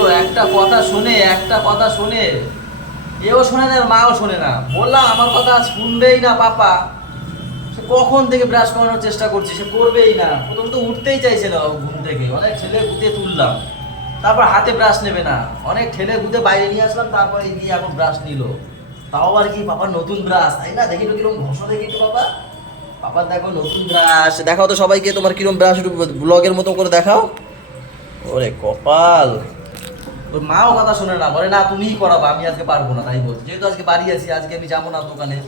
দেখেছো একটা কথা শোনে এও শোনে না, মাও শোনে না। বললাম আমার কথা শুনবেই না পাপা। সে কখন থেকে ব্রাশ করানোর চেষ্টা করছি, সে করবেই না। প্রথম তো উঠতেই চাইছে না ঘুম থেকে, অনেক ঠেলে গুঁতে তুললাম, তারপর হাতে ব্রাশ নেবে না, অনেক ঠেলে গুঁতে বাইরে নিয়ে আসলাম, তারপরে গিয়ে এখন ব্রাশ নিল। তাও আর কি পাপার নতুন ব্রাশ, তাই না? দেখি তো কিরকম ঘষো, দেখি তো বাবা। পাপার দেখো নতুন ব্রাশ, দেখাও তো সবাইকে তোমার কিরকম ব্রাশ, একটু ব্লগের মতো করে দেখাও। ওরে কপাল, ওর মাও কথা শোনে না, বলে না তুমিই করাবো, আমি আজকে পারবো না। তাই বলছি, যেহেতু আজকে বাড়ি আছি, আজকে আমি যাবো না দোকানে,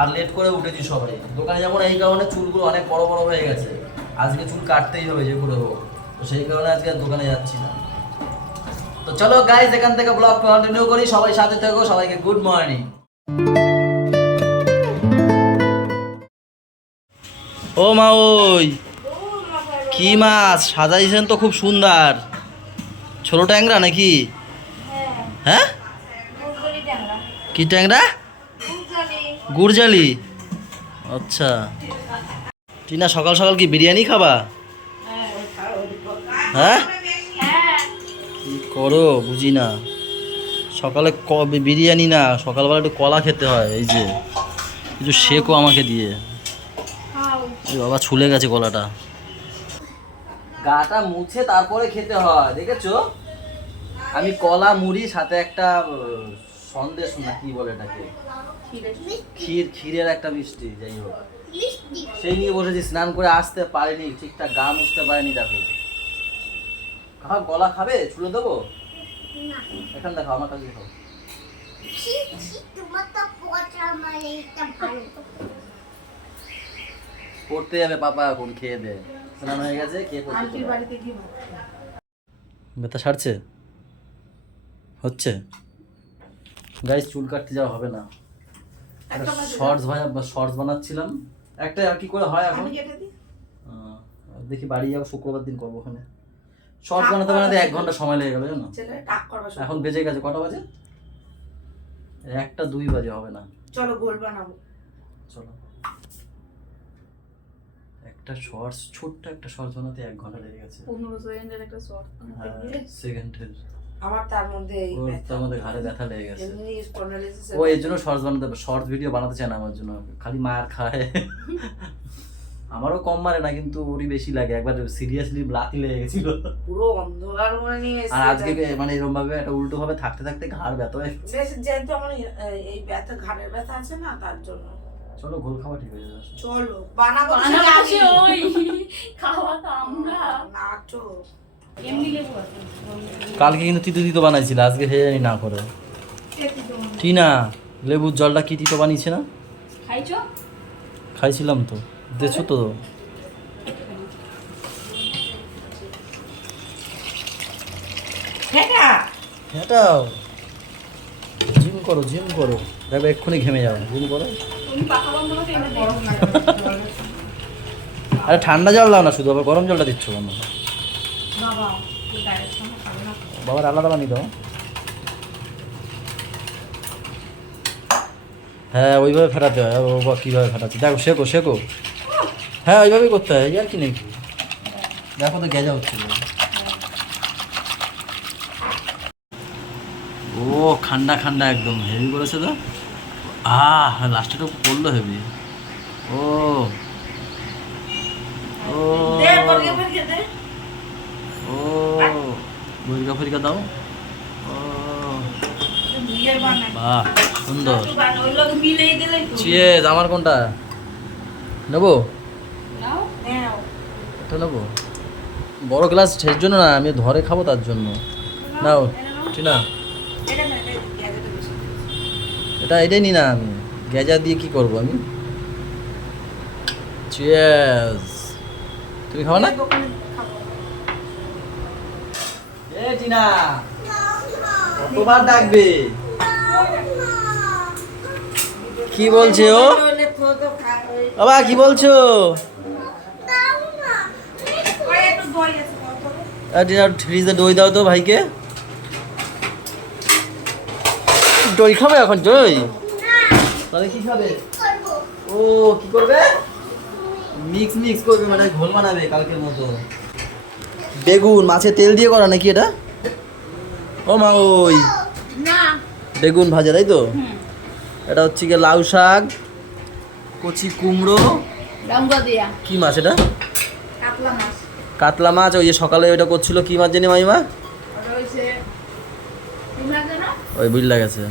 আর লেট করে উঠেছি সবাই, দোকানে যাবো না এই কারণে চুলগুলো অনেক বড় বড় হয়ে গেছে, আজকে চুল কাটতেই হবে যে করে হোক, তো সেই কারণে আজকে আর দোকানে যাচ্ছি না। তো চলো গাইস, এখান থেকে ব্লগ কন্টিনিউ করি, সবাই সাথে থাকো, সবাইকে গুড মর্নিং। ও মা, ওই কি মাছ সাজাইছেন তো খুব সুন্দর, ছোট ট্যাংরা নাকি? হ্যাঁ, কি ট্যাংরা? গুড়জালি। আচ্ছা টিনা, সকাল সকাল কি বিরিয়ানি খাবা? হ্যাঁ, কি করো বুঝি না, সকালে বিরিয়ানি না, সকালবেলা একটু কলা খেতে হয়। এই যে কিছু শেকও আমাকে দিয়ে, বাবা ছুলে গেছে কলাটা, গাটা মুছে তারপরে খেতে হয়, দেখেছো? আমি কলা মুড়ি সাথে একটা সন্দেশ না কি বলে এটাকে, ক্ষীরের একটা মিষ্টি, যাই হোক সেই নিয়ে বসেছি। স্নান করে আসতে পারিনি ঠিকঠাক, গা মুছতে পারিনি। দেখো খাও, গলা খাবে? ছুলে দেবো? এখান দেখো, আমার কাছে খাও। পড়তে যাবে পাপা এখন, খেয়ে দে, স্নান হয়ে গেছে, খেয়ে পড়তে ব্যথা সারছে হচ্ছে। গাইস চুল কাটতে যাওয়া হবে না, শর্টস বানাচ্ছিলাম একটা, কি করে হয় এখন দেখি, বাড়ি যাবো শুক্রবার দিন করবো ওখানে। শর্টস বানাতে বানাতে 1 ঘন্টা সময় লেগে গেল জানো। এখন বেজে গেছে কটা বাজে? 1টা 2 বাজে, হবে না। চলো গোল বানাবো, চলো। একটা শর্টস, ছোট্ট একটা শর্টস বানাতে 1 ঘন্টা লেগে গেছে। 15 সেকেন্ডের একটা শর্ট সেকেন্ডের আমার, তার মধ্যে ঘাড়ে ব্যথা লেগে গেছে। এমনি স্পন্ডাইলিসিস ও এর জন্য শর্টস ভিডিও বানাতে চায় না আমার জন্য, খালি মার খায়। আমারও কম মারে না, কিন্তু ওরই বেশি লাগে। একবার সিরিয়াসলি লাথি লেগে গেছিল, পুরো অন্ধকার মনে নিয়ে এসে। আর আজকে মানে এরকম ভাবে একটা উল্টো ভাবে থাকতে থাকতে ঘাড় ব্যথা হয়ে গেছে। বেশ, যেহেতু আমার এই ব্যথা, ঘাড়ের ব্যথা আছে না, তার জন্য। চলো গোল খাওয়া ঠিক হয়ে যাবে। চলো বানাবো, ওই খাওয়া তো আমরা নাচো। এমনি লেবু আছে। কালকে কিন্তু তিতো তিতো বানাইছিল, আজকে খেয়ে জানি না করে। টিনা, লেবুর জলটা কি তিতো বানিয়েছে না? খাইছো? খাইছিলাম তো, দেখছো তো। এটাও জিম করো, দেখো এক্ষুনি ঘেমে যাবে, জিম করো। তুমি পাকা বন্ধ করে এনে দাও। আরে ঠান্ডা জল দাও না শুধু, আবার গরম জলটা দিচ্ছ কেন? বাবা তুই ডাইরেক্ট সামনে খাবে না। বাবার আলাদা বানিয়ে দাও। হ্যাঁ ওইভাবে ফেটাতে হয়, ও বা কীভাবে ফেটাচ্ছে দেখো, শেখো। হ্যাঁ ওইভাবেই করতে হয়, আর কি নাকি। দেখো তো গেজা হচ্ছে। ও ঠান্ডা একদম হেভি করেছে তো। লাস্টে তো পড়লো হেভি। ও ও ফরিকা দাও। ও বাহ সুন্দর। চিয়েজ, আমার কোনটা নেবো? এটা নেবো, বড় গ্লাস সেই জন্য না, আমি ধরে খাবো তার জন্য। নাও টিনা, এটাই নি না, আমি গেজা দিয়ে কি করবো আমি। চিয়েজ, তুমি খাও না? এ টিনা, কতবার ডাকবে? কি বলছে ও বাবা, কি বলছো? ফ্রিজে দই দাও তো ভাইকে। দই খাবে এখন? দই তাহলে কি খাবে? ও কি করবে? মিক্স করবে, মানে ঘোল বানাবে কালকের মতো। বেগুন মাছে তেল দিয়ে করা নাকি এটা? ও মা ওই না বেগুন ভাজা তাই তো? হুম এটা হচ্ছে গিয়ে লাউ শাক, কচি কুমড়ো, লঙ্কা দিয়া কি মাছ এটা? কাতলা মাছ কাতলা মাছ। ওই যে সকালে ওইটা করছিল কি মাছ জানি মাইমা? ওটা হইছে তোমরা জানো ওই বুঝলা গেছে।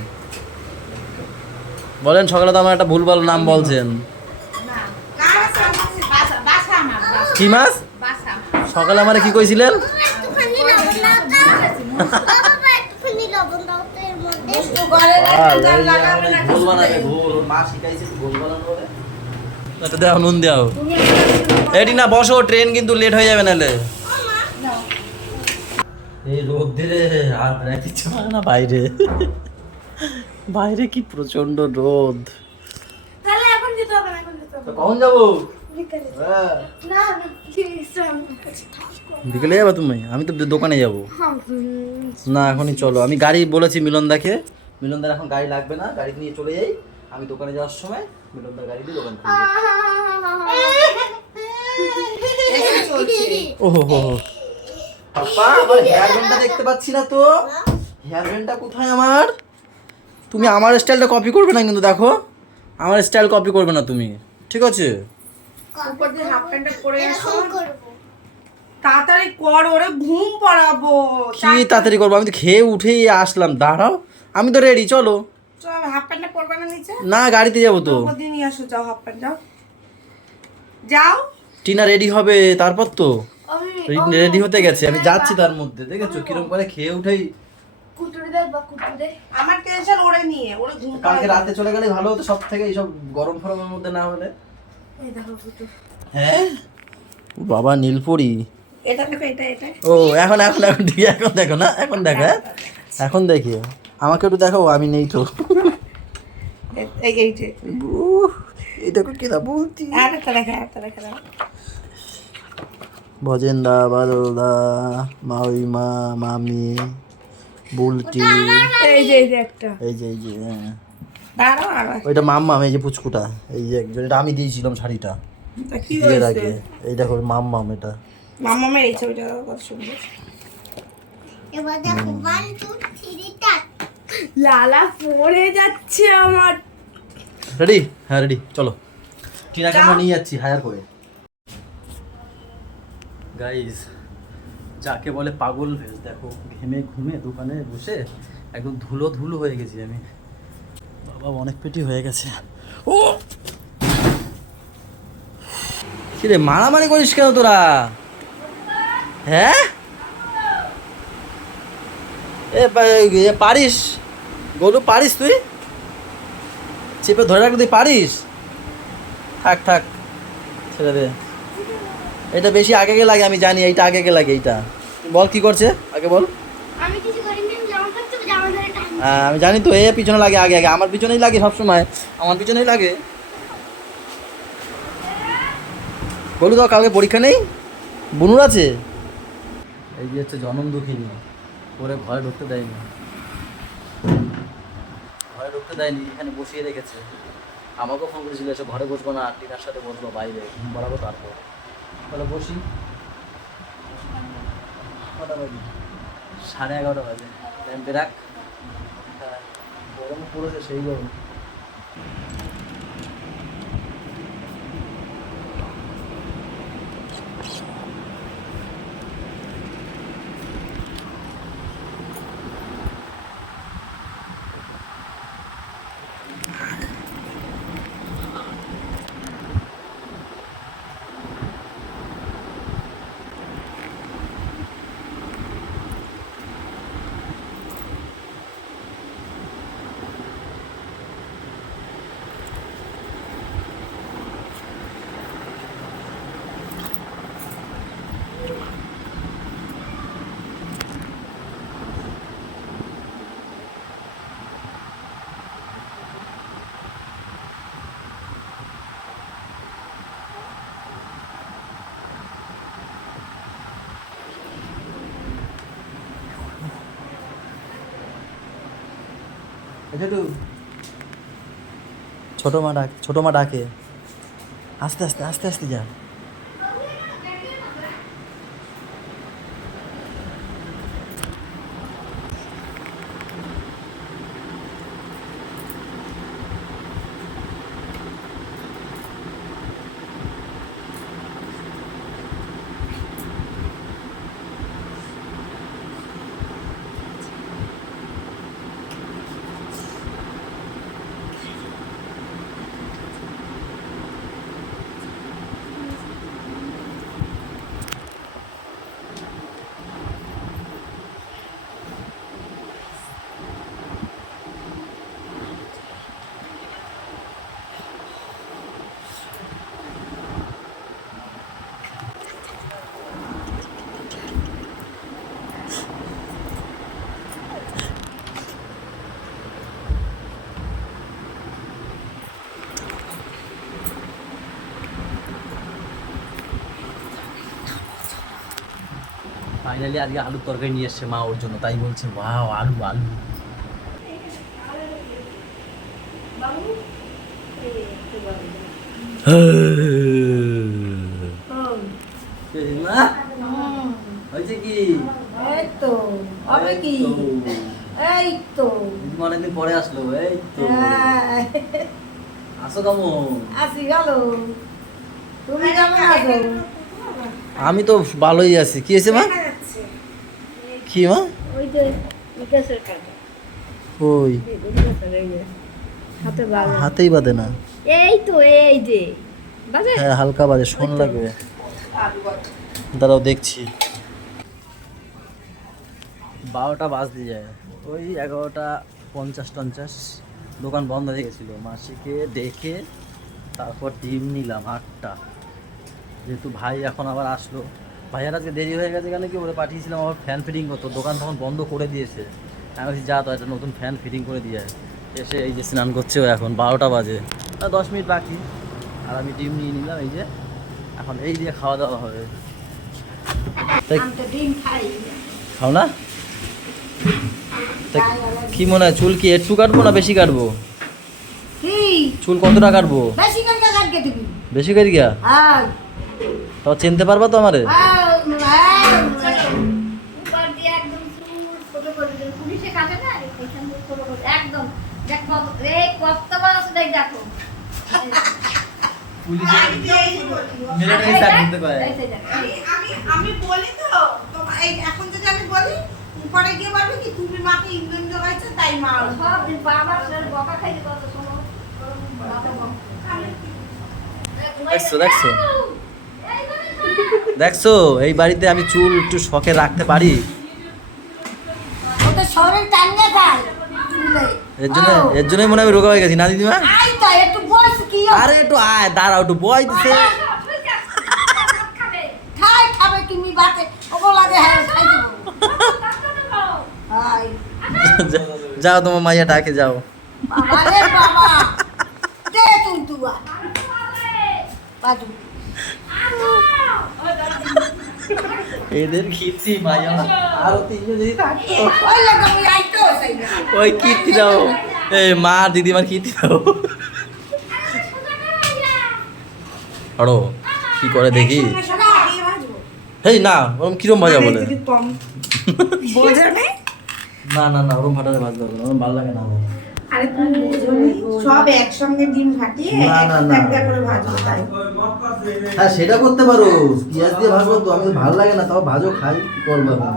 বলেন সকালে তো আমার একটা ভুলভাল নাম বলছেন। না বাসা বাসা মাছ কি মাছ? বাসা সকালে আমারে কি কইছিলেন? একটুখানি লবণ দাও তো। বাবা, একটুখানি লবণ দাও তো এর মধ্যে। একটু ঘরে জাল লাগাবে না ঘোল বানাবে ঘোল। ওর মা শিখাইছে ঘোল বানানো বলে। এটা দাও নুন দাও। তুমি একটা এডি না বসো, ট্রেন কিন্তু লেট হয়ে যাবে নালে। নাও এই রোদ দিলে আর বেড়াতে ইচ্ছে করে না বাইরে। বাইরে কি প্রচন্ড রোদ। তাহলে এখন যেতে হবে না, এখন যেতে হবে তো কখন যাবো? বিকালে। হ্যাঁ। না না প্লিজ বিকেলে যাবো তুমি? আমি তো দোকানে যাবো। না এখনই চলো। আমি গাড়ি বলেছি মিলনদাকে, মিলনদার এখন গাড়ি লাগবে না, গাড়ি নিয়ে চলে যাই। আমি দোকানে যাওয়ার সময় মিলনদার গাড়ি দিয়ে দোকান খুলবো। ওহো হো হো। পাপা আমার হেয়ার ব্যান্ডটা দেখতে পাচ্ছি না তো। হেয়ার ব্যান্ডটা কোথায় আমার? তুমি আমার স্টাইলটা কপি করবে না কিন্তু, দেখো আমার স্টাইল কপি করবে না তুমি, ঠিক আছে? উপর দিয়ে হাফ প্যান্টটা পরে এসো এরকম করবো। তাড়াতাড়ি কর, ওরে ঘুম পাড়াবো। কি তাড়াতাড়ি করবো? আমি তো খেয়ে উঠেই আসলাম। দাঁড়াও, আমি তো রেডি, চলো। চল হাফ প্যান্টটা পরবে না নিচে? না গাড়িতে যাবো তো। উপর দিয়ে নিয়ে আসো, যাও হাফ প্যান্ট যাও যাও। টিনা রেডি হবে তারপর তো। আমি রেডি হতে গেছে, আমি যাচ্ছি তার মধ্যে। দেখেছো কিরম করে খেয়ে উঠেই। কুটুরি দেয় বা কুটুরি দেয়। আমার টেনশন ওরে নিয়ে, ওরে ঘুম কালকে পাড়াবে। রাতে চলে গেলে ভালো হতো সব থেকে, এইসব গরম ফরমের মধ্যে না হলে। এই দেখো কুটু। হ্যাঁ বাবা নীলপরি। এটা দেখো, এটা এটা ও এখন এখন এখন ঠিক, এখন দেখো না, এখন দেখো। হ্যাঁ এখন দেখি, আমাকে একটু দেখো, আমি নেই তো। এই এই যে উহ, এই দেখো কেনা বলছি। আরেকটা দেখা, আরেকটা দেখা দাও। ভজেন্দা বাদলদা মাউইমা মামি বুলটি, এই যে একটা এই যে হ্যাঁ। দাঁড়াও আর ওইটা মাম্মাম, এই যে পুচকুটা, এই যে একজন, এটা আমি দিয়েছিলাম শাড়িটা এটা কি বিয়ের হয়েছে? আগে। এই দেখো মাম্মাম এটা। মামামের এই ছবিটা কত সুন্দর। এবার দেখো 1 2 3 4। লালা পড়ে যাচ্ছে আমার। রেডি? হ্যাঁ রেডি, চলো। টিনাকে আমরা নিয়ে যাচ্ছি হায়ার করে। গাইস, যাকে বলে পাগল ভেজ, দেখো ঘেমে ঘুমে দোকানে বসে একদম ধুলো ধুলো হয়ে গেছি আমি। বাবা অনেক পেটি হয়ে গেছে। ও কিরে মারামারি করিস কেন তোরা? হ্যাঁ এ পারিস গোলু, পারিস তুই? চেপে ধরে রাখতে তুই পারিস? থাক থাক ছেড়ে দে। এটা বেশি আগে আগে লাগে আমি জানি, এইটা আগে আগে লাগে। এইটা বল কি করছে আগে বল। আমি কিছু করিনি, আমি জামা কাটতে জামা ধরে টান। হ্যাঁ আমি জানি তো, এ পিছনে লাগে আগে আগে, আমার পিছনেই লাগে সবসময়, আমার পিছনেই লাগে। বলু তো কালকে পরীক্ষা নেই, বুনুর আছে। এই যে হচ্ছে জনম দুঃখিনী, ওরে ঘরে ঢুকতে দেয়নি, ঘরে ঢুকতে দেয়নি, এখানে বসিয়ে রেখেছে। আমাকেও ফোন করেছিল এসে ঘরে বসবো না, টিনার সাথে বসবো বাইরে, ঘুম বাড়াবো তারপর। তাহলে বসি। কটা বাজে? 11:30 বাজে। বেরাক। হ্যাঁ গরম পড়েছে, সেই গরম। ছোট মা ডাকে, আস্তে আস্তে আস্তে আস্তে যা। ফাইনালি আজকে আলুর তরকারি নিয়ে এসছে মা ওর জন্য, তাই বলছে ওয়াও আলু আলু। মা হয়েছে কি? এই তো হবে কি? এই তো দিদিমা অনেকদিন পরে আসলো, এই তো হ্যাঁ, আসো কেমন? আসি গেল। তুমি কেমন আছো? আমি তো ভালোই আছি। কি হয়েছে মা? কি মা? ওই যে বিকাশের কাছে ওই হাতে বাজে হাতেই বাঁধে না। এই তো এই যে বাজে হ্যাঁ হালকা বাজে, শোন লাগবে। দাঁড়াও দেখছি। 12টা বাজতে যায়, ওই 11:50-50 দোকান বন্ধ হয়ে গেছিলো। মাসিকে দেখে তারপর ডিম নিলাম 8টা। যেহেতু ভাই এখন আবার আসলো, ভাইয়ার আজকে দেরি হয়ে গেছে কেন কি বলে পাঠিয়েছিলাম আবার ফ্যান ফিটিং করতো, দোকান তখন বন্ধ করে দিয়েছে। আমি বলছি যা তো একটা নতুন ফ্যান ফিটিং করে দিয়ে আয়। এসে এই যে স্নান করছে ও, এখন 12টা বাজে, 10 মিনিট বাকি। আর আমি ডিম নিয়ে নিলাম, এই যে এখন এই দিয়ে খাওয়া দাওয়া হবে। তাই আমি তো ডিম খাই। খাও না? তা কি মনে হয় চুল কি একটু কাটবো না বেশি কাটবো? কি চুল কতটা কাটবো? বেশি করে কাটকে দিবি? বেশি করে গিয়া হ্যাঁ তাও চিনতে পারবা তো আমারে? উপর দিয়ে একদম চুল ছোট করে দিল পুলিশে কাটে না এখান থেকে ছোট করে একদম দেখ এই কত বড় আছে দেখ দেখো আমি বলি তো তোমার এই এখন যদি আমি বলি পরে গিয়ে বলবে কি তুমি মাকে ইন্দন জোগাইছো তাই মা সব দিন বাবার সাথে বকা খাইতে কত শোনো দেখছো দেখছো দেখছো এই বাড়িতে আমি চুল একটু শখে রাখতে পারি, ও তো শহরের টাঙ্গা যায় এর জন্যই মনে হয় আমি রোগা হয়ে গেছি না দিদিমা? আই তো একটু বয়স কি আরে একটু আয় দাঁড়াও, একটু বয় দিছে। খাই খাবে তুমি বাতে ওগো লাগে হ্যাঁ খাই দেবো হাই যাও তোমার মাইয়া ডাকে যাও। বাবা রে বাবা দে তুই তুয়া বাজু এদের কীর্তি মাইয়া আরো তিনজন যদি থাকতো, ওই লাগে আমি আইতো সেই না ওই কীর্তি দাও, এই মা দিদিমার কীর্তি দাও। আরো কি করে দেখি। এই না ওরকম কিরম ভাজা বলে? বোঝে নেই না না না ওরকম ফাটাতে ভাজতে হবে না, ওরকম ভালো লাগে না আমার। আরে তুমি বোঝোনি সব একসঙ্গে ডিম ফাটিয়ে না, না, না। একটা করে ভাজবো তাই হ্যাঁ সেটা করতে পারো, পেঁয়াজ দিয়ে ভাজবো তো, আমি তো ভালো লাগে না তাও ভাজো খাই, কি করবো এখন।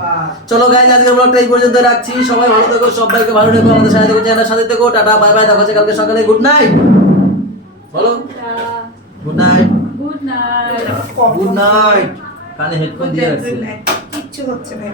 চলো গাইজ আজকের ব্লগটা এই পর্যন্ত রাখছি। সবাই ভালো থেকো, সবাইকে ভালো রেখো, আমাদের সাথে থেকো, চ্যানেলের সাথে থেকো। টাটা বাই বাই, দেখা হচ্ছে কালকে সকালে। গুড নাইট বলো, good night good night good night. কানে হেডফোন দিয়ে রাখছি। কিচ্ছু হচ্ছে না